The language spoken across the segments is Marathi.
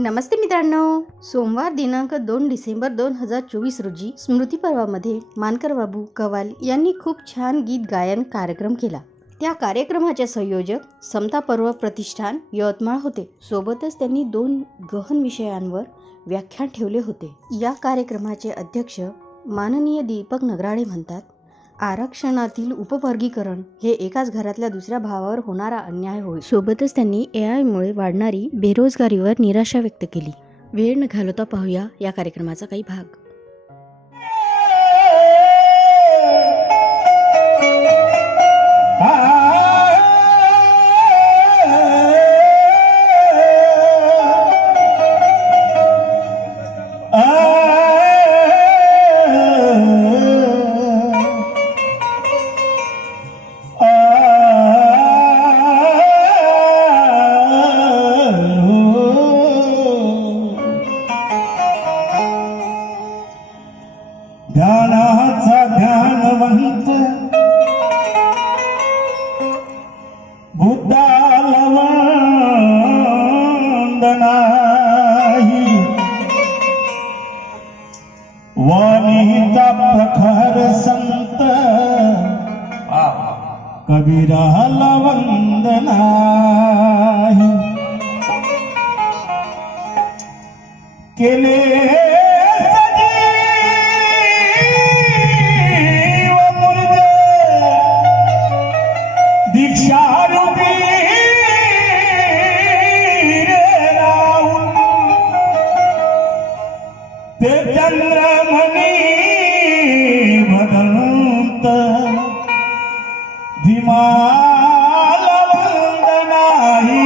नमस्ते मित्रांनो, सोमवार दिनांक 2 डिसेंबर 2024 रोजी स्मृती पर्वामध्ये मानकर बाबू कवाल यांनी खूप छान गीत गायन कार्यक्रम केला. त्या कार्यक्रमाचे संयोजक समता पर्व प्रतिष्ठान यवतमाळ होते. सोबतच त्यांनी 2 गहन विषयांवर व्याख्यान ठेवले होते. या कार्यक्रमाचे अध्यक्ष माननीय दीपक नगराळे म्हणतात, आरक्षणातील उपवर्गीकरण हे एकाच घरातल्या दुसऱ्या भावावर होणारा अन्याय होय. सोबतच त्यांनी AI मुळे वाढणारी बेरोजगारीवर निराशा व्यक्त केली. वेळ न घालवता पाहूया या कार्यक्रमाचा काही भाग. ध्यानाचा ध्यानवंत बुद्धाला वंदनाही वाणीचा प्रखर संत कबीराला वंदनाही केले ते चंद्रमणी भदंत धीमाल वंदनाही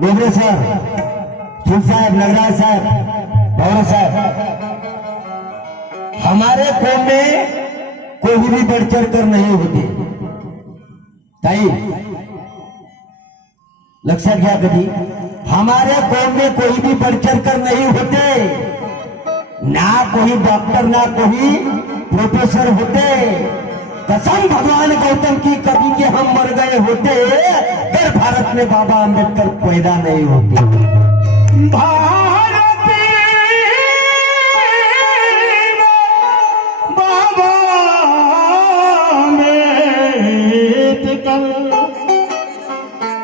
डोबरे सर, शिव साहब, नगराज साहब, भौरा साहब, हमारे कौम में कोई भी बढ़ चढ़ कर नहीं होती. ताई लक्षात घ्या, कधी हमारे कौम में कोई भी बढ़ चढ़ कर नहीं होते. ना कोई डॉक्टर ना कोई प्रोफेसर होते. कसम भगवान गौतम की कभी के हम मर गए होते अगर भारत में बाबा अम्बेडकर पैदा नहीं होते. भारत बाबा अम्बेडकर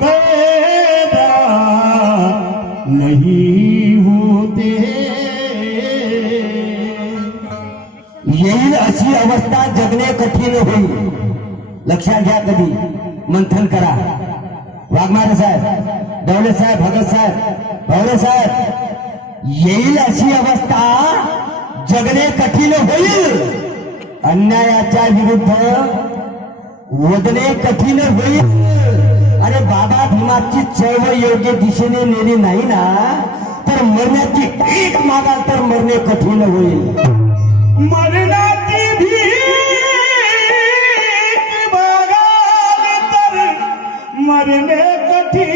पैदा नहीं होते. येईल अशी अवस्था जगणे कठीण होईल. लक्षात घ्या, कधी मंथन करा. वाघमारे साहेब, डवले साहेब, भगत साहेब, भवरे साहेब, येईल अशी अवस्था जगणे कठीण होईल. अन्यायाच्या विरुद्ध वदने कठीण होईल. अरे बाबा भीमाची चळवळ योग्य दिशेने नेली नाही ना, तर मरण्याची भीक मागाल तर मरणे कठीण होईल. मरणाची भीक मागाल तर मरणे कठीण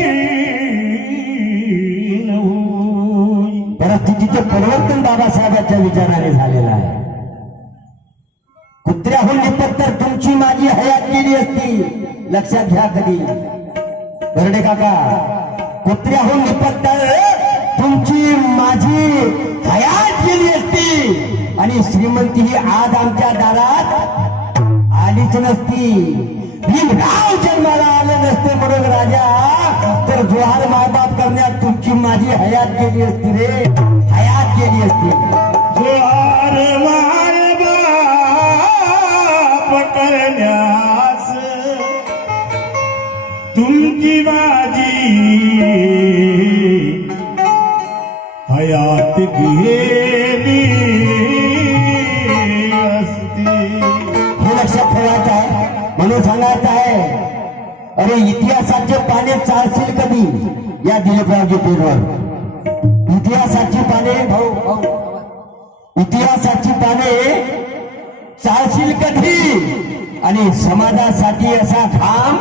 होईल. परिस्थितीचे परिवर्तन बाबासाहेबांच्या विचाराने झालेलं आहे. कुत्र्याहून लिपत तर तुमची माझी हयात गेली असती. लक्षात घ्या, कधी बर्डे काका, कुत्र्याहून लिपत तर तुमची माझी हयात गेली असती आणि श्रीमंती ही आज आमच्या दारात आलीच नसती. भीमराव जन्माला आले नसते म्हणून राजा तर जो हयात गेली असती रे, हयात गेली असती. जोहार माय बाप करण्यास तुमची माझी हयात गेली असती. हे लक्षात ठेवायचं आहे. म्हणून सांगायचं आहे, अरे इतिहासाचे पाने चालशील कधी या दिलीपरावजी पेरवर. इतिहासाची पाने इतिहासाची पाने चालशील कधी आणि समाजासाठी असा घाम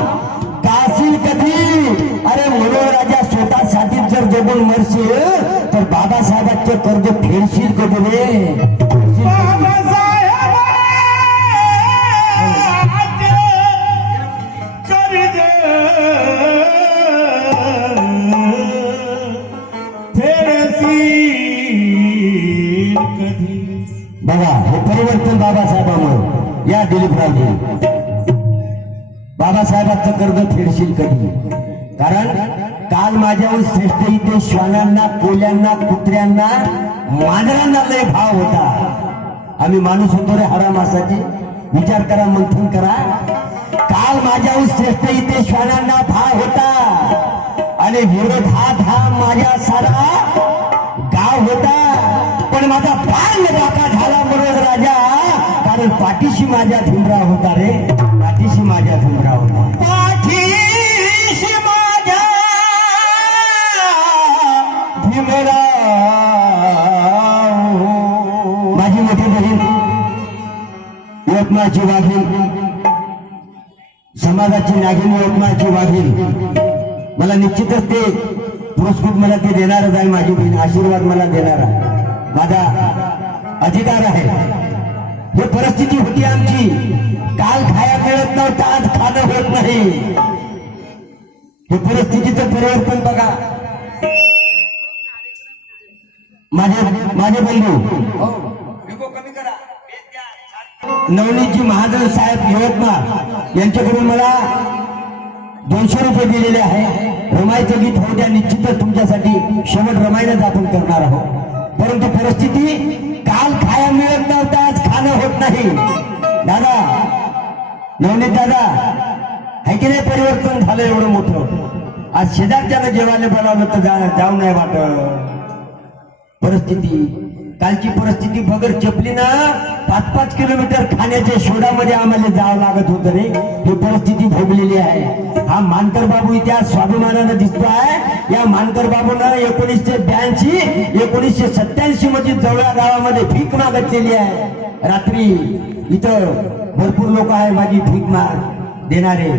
गाशील कधी. अरे म्हणून राजा स्वतःसाठी जर जगून मरशील तर बाबासाहेबांचे कर्ज फेडशील कधी रे. बघा हे परिवर्तन बाबासाहेबांमुळे या दिलीपरावजी. बाबासाहेबांचं कर्ज फेडशील कधी. कारण काल माझ्यावर श्रेष्ठ इथे श्वानांना, कोल्यांना, कुत्र्यांना, मांजरांना लय भाव होता. आम्ही माणूस होतो रे हरामासाचे. विचार करा, मंथन करा. काल माझ्यावर श्रेष्ठ इथे श्वानांना भाव होता आणि विरोधात हा माझ्या सारा गाव होता. पण माझा पाय बाका झाला म्हणून राजा, कारण पाठीशी माझ्या भीमराव होता रे, पाठीशी माझ्या भीमराव होता. पाठीशी माझ्या भीमराव. माझी मोठी बहीण यवतमाळची वाघीण, समाजाची नागिन यवतमाळची वाघीण. मला निश्चितच ते पुरस्कृत मला ते देणारच आहे. माझी बहीण आशीर्वाद मला देणारा माझा अधिकार आहे. ही परिस्थिती होती आमची. काल खाया मिळत नव्हता, आज खाणं होत नाही. हे परिस्थितीचं परिवर्तन बघा. माझे बंधू नवनीतजी महाजन साहेब यवतमाळ यांच्याकडून मला 200 रुपये दिलेले आहे. रमाईचं गीत होऊ द्या. निश्चितच तुमच्यासाठी शेवट रमाईनच आपण करणार आहोत. परंतु परिस्थिती काल खाया मिळत नव्हता, आज खाणं होत नाही. दादा, नवनीत दादा, है की नाही परिवर्तन झालं एवढं मोठं. आज शेजारच्यानं जेवायला बोलावलं तर जाऊ नाही वाटत. परिस्थिती कालची परिस्थिती बगर चपलीनं 5-5 किलोमीटर खाण्याच्या शोधामध्ये आम्हाला जावं लागत होतं रे. ही परिस्थिती भोगलेली आहे. हा मानकर बाबू इतिहास स्वाभिमानानं दिसतोय. या मानकर बाबूनं 1982 1987 मध्ये जवळ्या गावामध्ये भीक मागितलेली आहे. रात्री इथं भरपूर लोक आहे माझी भीक माग देणारे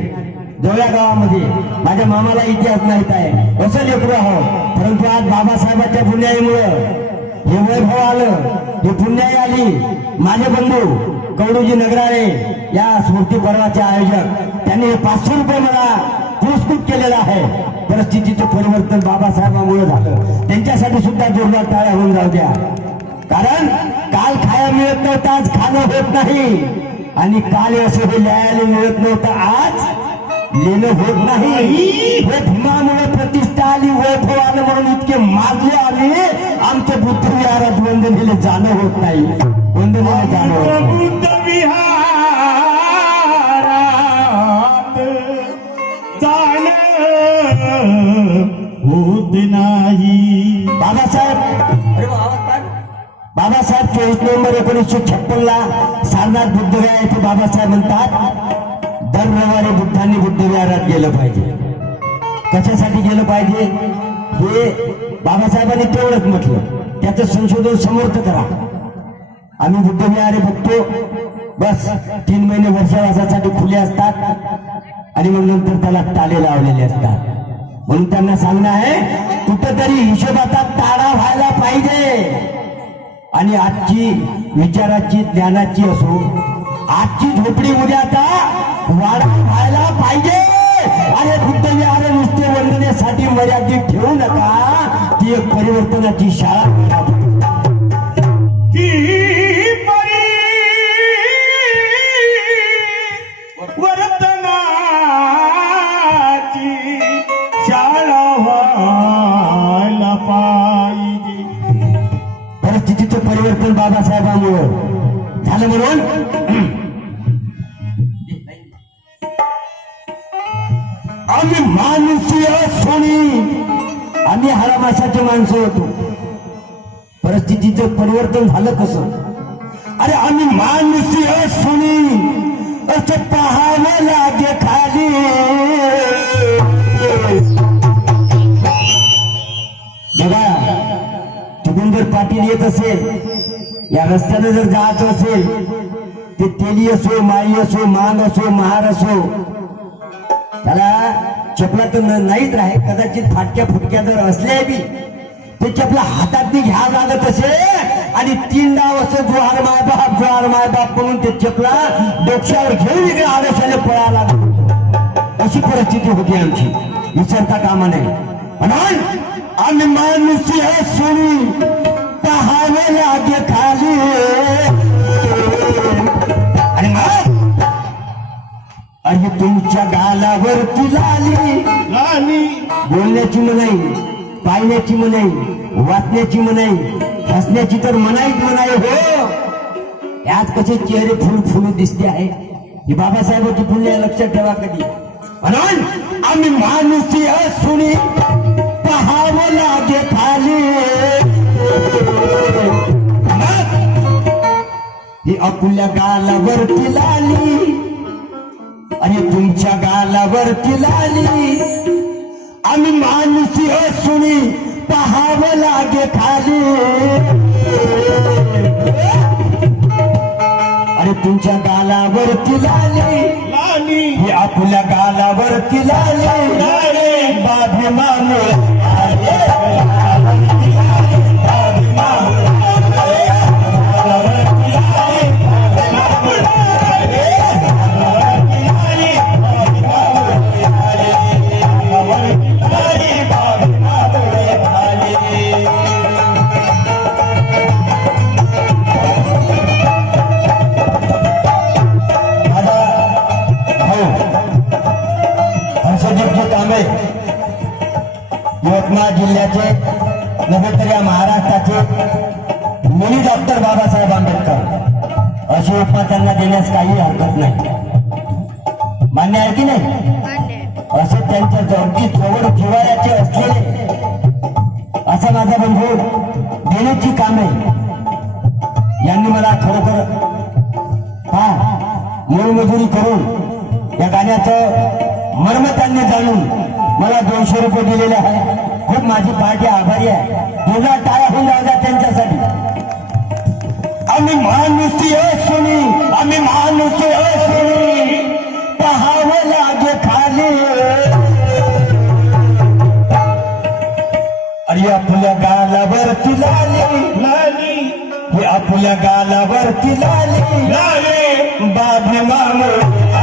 जवळ्या गावामध्ये. माझ्या मामाला इतिहास माहित आहे. असं लेकरू आहोत. परंतु आज बाबासाहेबांच्या पुण्याईमुळं हे वैभव आलं, ही पुण्याई आली. माझे बंधू कवडूजी नगराळे या स्मृती पर्वाचे आयोजक, त्यांनी 500 रुपये मला पुरस्कृत केलेला आहे. परिस्थितीचं परिवर्तन बाबासाहेबांमुळे झालं. त्यांच्यासाठी सुद्धा जोरदार टाळ्या होऊन जाऊ द्या. कारण काल खाया मिळत नव्हतं, आज खाणं होत नाही. आणि काल असं हे लिहायला मिळत नव्हतं, आज लेणं होत नाही. हे भीमामुळे प्रतिष्ठा आली, वैभव आलं म्हणून इतके मारले आले. आमच्या बुद्ध विहारात वंदनेले जाणं होत नाही. वंदनेले जाणं होत नाही. बुद्ध विहारात जाणं होत नाही. बाबासाहेब 24 नोव्हेंबर 1956 ला सारनाथ बुद्धगया येथे बाबासाहेब म्हणतात, दर रविवारी बुद्धांनी बुद्ध विहारात गेलं पाहिजे. कशासाठी गेलं पाहिजे हे बाबासाहेबांनी तेवढंच म्हटलं. त्याचं संशोधन समर्थ करा. आम्ही बुद्ध विहारे बघतो, बस 3 महिने वर्षावासासाठी खुले असतात आणि मग नंतर त्याला ताले लावलेले असतात. म्हणून त्यांना सांगणं आहे, कुठंतरी हिशोबाचा ताळा व्हायला पाहिजे. आणि आजची विचाराची, ज्ञानाची असो, आजची झोपडी उद्याचा वाडा व्हायला पाहिजे. अरे बुद्ध विहार नुसते वंदनेसाठी मर्यादित ठेवू नका. ती एक परिवर्तनाची शाळा. वर्तनाची शाळा व्हायला पाहिजे. बाबासाहेबांमुळं झालं. म्हणून आम्ही माणूसी सोनी, आम्ही हरामाशाची माणसं होतो. परिस्थितीचं परिवर्तन झालं कसं? अरे आम्ही माणूसी सोनी असं पाहावं लागे खाली. बघा, तिथून जर पाटील येत असेल, या रस्त्याने जर जायचं असेल, ते तेली असो, माई असो, मांग असो, महार असो, त्याला चपला तर नाहीच राहे. कदाचित फाटक्या फुटक्या जर असल्या बी ते चपला हातात घ्यावं लागत असे आणि 3 डाव असं जोहार माय बाप म्हणून ते चपला डोक्यावर घेऊन इकडे आवेशाने पळायला लागत होतं. अशी परिस्थिती होती आमची, विसरता कामा नये. म्हणून आम्ही माणूसी सोनी पाहावे लागे खाली. आणि मग अरे तुमच्या गालावरती लाली, लाली बोलण्याची मनाई, पाहण्याची मनाई, वाचण्याची मनाई, हसण्याची तर मनाईच मनाई हो. यात कसे चेहरे फुलून दिसते आहे. ही बाबासाहेबांची पुण्य लक्षात ठेवा कधी. म्हणून आम्ही माणूसी सुनी पाहावं लागे खाली. ही आपल्या गालावरती लाली, आणि तुमच्या गालावरती लाली. आम्ही माणूसी सुनी पाहावं लागे खाली. अरे तुमच्या गालावरती लाली, लाली ही आपल्या गालावरती लाली. लाली बाबी मामूळ यवतमाळ जिल्ह्याचे नव्हे तर या महाराष्ट्राचे मुनी डॉक्टर बाबासाहेब आंबेडकर अशी उपमा त्यांना देण्यास काही हरकत नाही. मान्य आहे की नाही? असे त्यांच्या जवळची जवळ जिवाळ्याचे असलेले असा माझा बंधू देण्याची कामे यांनी मला खरोखर मोलमजुरी करून या गाण्याचं मर्म त्यांनी जाणून मला 200 रुपये दिलेले आहे. खूप माझी पार्टी आभारी आहे. तुझा टाळ्या होऊन जागा त्यांच्यासाठी. आम्ही माणूसी सुनी, आम्ही माणूसी सुनी पाहावं लागे खाली. अरे आपल्या गालावरती लाली, लाली हे आपल्या गालावरती लाली. लाली बाबी मामूळ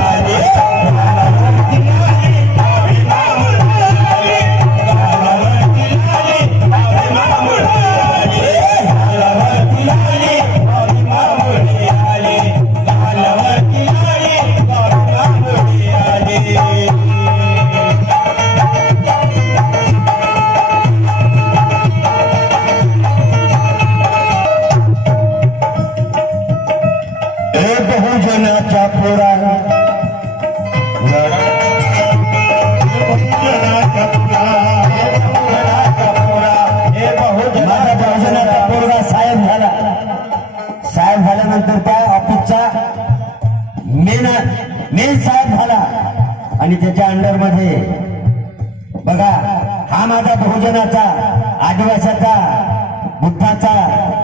आले. बहुजनाच्या पोराला माझा बहुजनाचा पोरगा साहेब झाला. साहेब झाल्यानंतर त्या ऑफिसचा मेन साहेब झाला आणि त्याच्या अंडरमध्ये बघा हा माझा बहुजनाचा, आदिवासाचा, बुद्धाचा,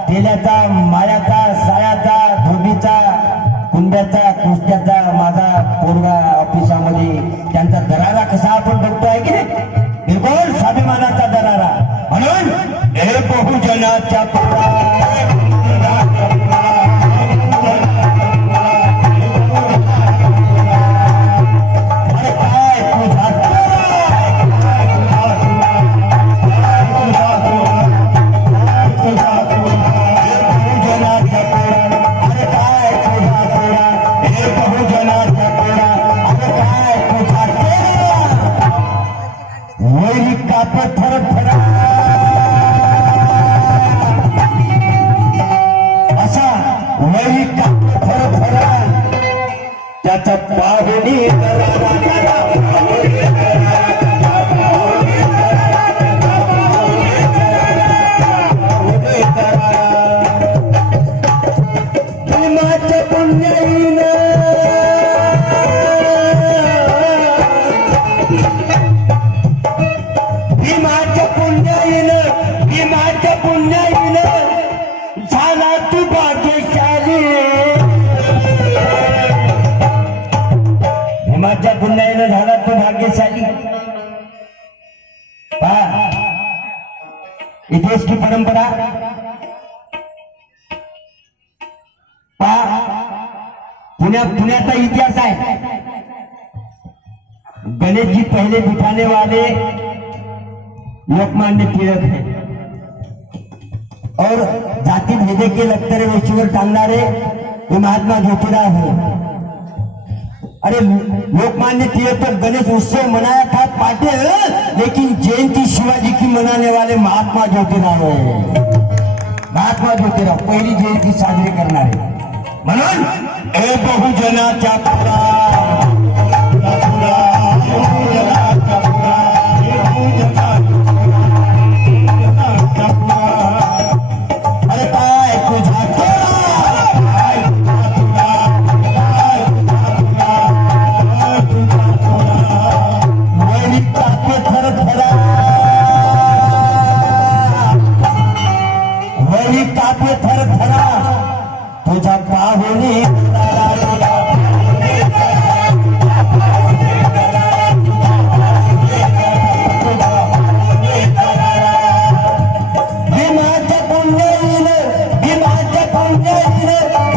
तेल्याचा, मायाचा, सायाचा, धोबीचा, कुंड्याचा, कुस्त्याचा माझा पोरगा ऑफिसामध्ये. त्यांचा दरारा कसा आपण बघतो आहे की नाही? बिलकुल स्वाभिमानाचा दरारा. म्हणून हे बहुजनाच्या पोरा त्याचा पाहुणी भीमाच्या पुण्याईनं भीमाच्या पुण्याईनं झाला तू भाग्यशाली भीमाच्या पुण्याईनं झाला तू भाग्यशाली पहा इतिहास की परंपरा पहा पुण्याचा इतिहास आहे गणेश जी पहले बिठाने वाले लोकमान्य तिलक है और जाति भेदे के लखतरे वेशीवर टांगणारे ये महात्मा ज्योतिराव है। अरे लोकमान्य तिलक तो गणेश उत्सव मनाया था पाटिल, लेकिन जयंती शिवाजी की मनाने वाले महात्मा ज्योतिराव है। महात्मा ज्योतिराव पहिली जयंती साजरी करणारे म्हणून ए बहुजनाच्या पुरा अरे काय तुझा वरी कापे थर थरा तुझा पाहुणी भीमाच्या पुण्याईनं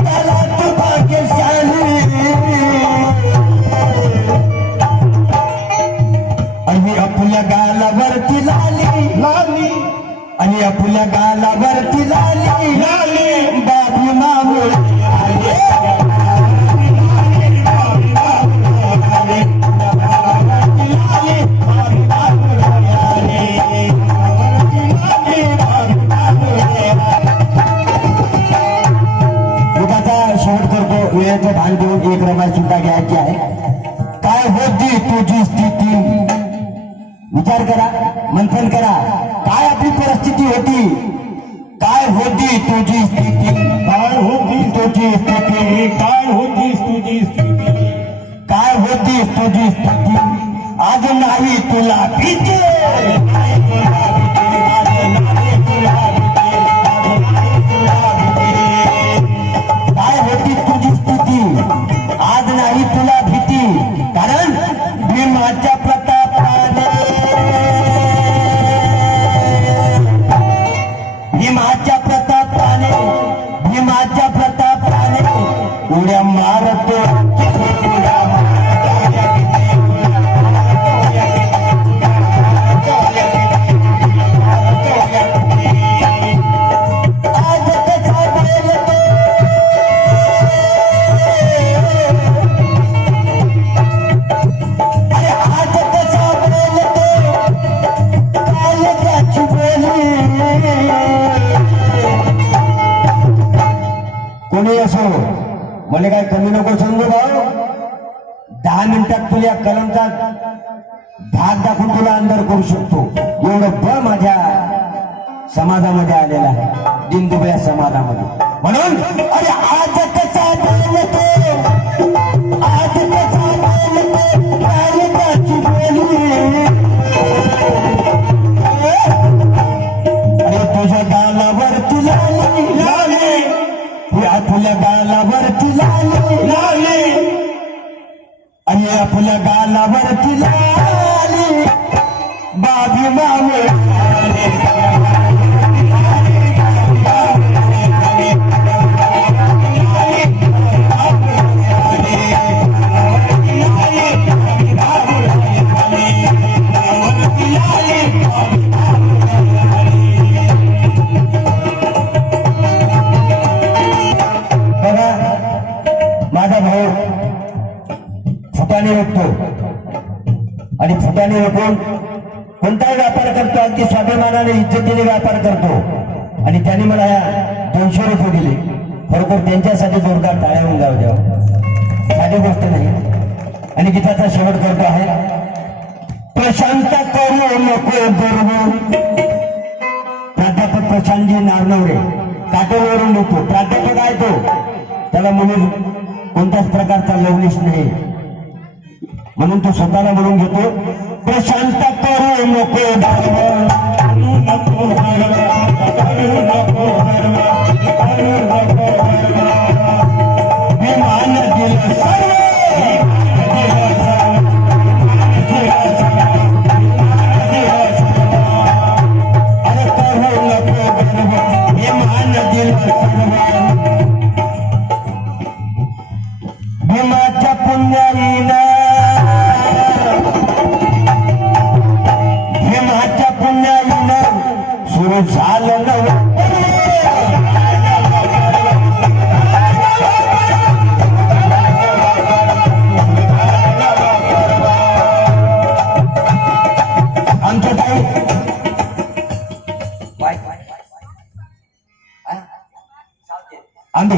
त्याला तू भाग्यशाली आणि आपल्या गालावरती लाली आणि आपल्या गालावरती लाली बाबू मामू शेवट करतो वेळेचं भान देऊन एक रमाई सुद्धा घ्यायची आहे। काय होती तुझी स्थिती विचार करा मंथन करा काय आपली परिस्थिती होती काय होती तुझी स्थिती काय होती तुझी स्थिती काय होती तुझी स्थिती काय होती तुझी स्थिती आज नाही तुला भीती काय होती तुझी स्थिती आज नाही तुला भीती कारण भीमाच्या प्रतापाने भीमाच्या प्रतापाने उड्या मारतो आज कसा बोलतो अरे आज कसा बोलतो काल त्याची बोली कोणी असो मला काय कमी नको समजू भाऊ 10 मिनिटात तुला कलमचा भाग दाखवून तुला अंदर करू शकतो एवढं बळ माझ्या समाजामध्ये आलेला आहे दिनदुबळ्या समाजामध्ये म्हणून अरे आज कसा बोलतो आज कसा बोलतो काल त्याची बोली अरे तुझ्या गालावरती लाली आपल्या गालावरती लाली आणि आपल्या गालावरती लाली बाबी मामे माझा भाऊ फुटाने उठतो आणि फुटाने उठून कोणताही व्यापार करतो अगदी स्वाभिमानाने इज्जतीने व्यापार करतो आणि त्याने मला 200 रुपये दिले खरोखर त्यांच्यासाठी जोरदार टाळ्या होऊन जाऊ द्यावं साधी गोष्ट नाही. आणि गीताचा शेवट करतो आहे, प्रशांत करू नको गर्व. प्राध्यापक प्रशांतजी नारनवरे काटेवरून लिहितो. प्राध्यापक आहे तो, त्याला मुली कोणत्याच प्रकारचा लवलिश नाही, म्हणून तो स्वतःला म्हणून घेतो, प्रशांत करू नको गर्व. नको हरवा, नको हरवा, नको हरवा. विमान दिलं सर्व, अरे करू नको गर्व, विमान दिलं सर्व. भीमाच्या पुण्याईनं, भीमाच्या पुण्याईनं सुरू झालं नवं. आमच्या ताई आंबे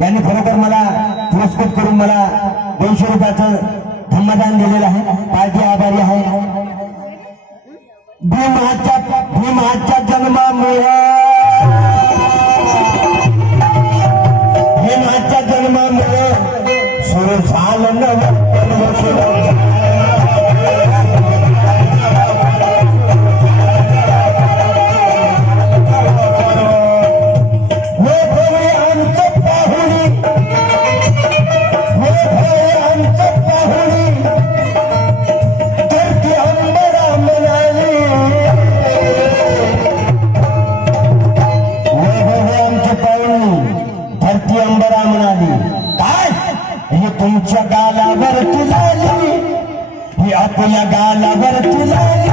यांनी खरोखर मला पुरस्कृत करून मला 200 रुपयाचं धम्मदान दिलेलं आहे. पायजी आभारी आहे. भीमाच्या जन्मामुळे, भीमाच्या जन्मामुळे सुरू झालं नवं पर्व. धरती अंबरा म्हणाली, काय हे तुमच्या गालावर तुलाली, ही आपल्या गालावर तुलाली.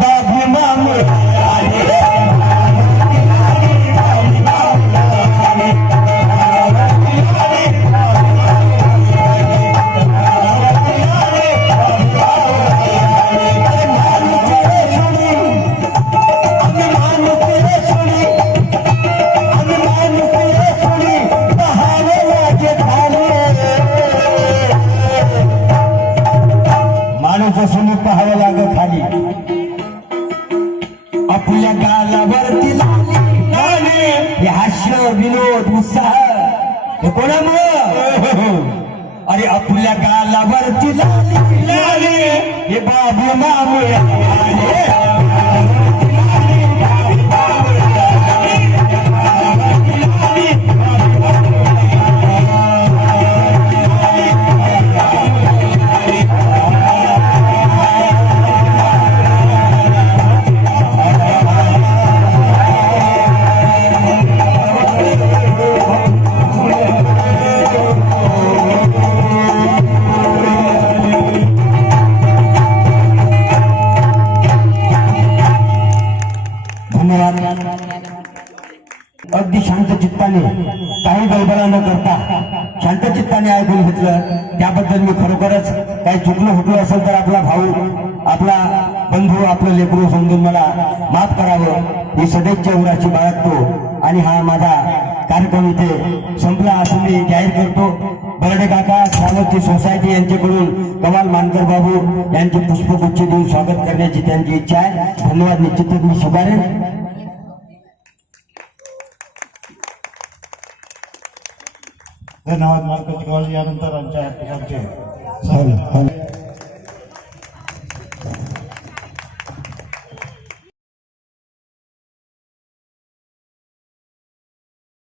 बाबू मामू आले, पाहावं लागत खाली. आपल्या गालावरती लाली, हे हास्य विनोद उत्साह हे कोणामुळं? अरे आपल्या गालावरती लाली, हे बाबू मामुळे. अगदी शांत चित्ताने, काही गडबड न करता शांत चित्ताने ऐकून घेतलं, त्याबद्दल मी खरोखरच काही चुकलं हुकलो असेल तर आपला भाऊ, आपला बंधू, आपलं लेकरू समजून मला माफ करावं. ही सदैवच्या उराची बाळगतो आणि हा माझा कार्यक्रम इथे संपला असं मी जाहीर करतो. बर्डे काका सावंती सोसायटी यांच्याकडून कमाल मानकर बाबू यांचे पुष्पगुच्छ देऊन स्वागत करण्याची त्यांची इच्छा आहे. धन्यवाद. निश्चितच मी स्वीकारेन. धन्यवाद मार्केट यानंतर आमच्या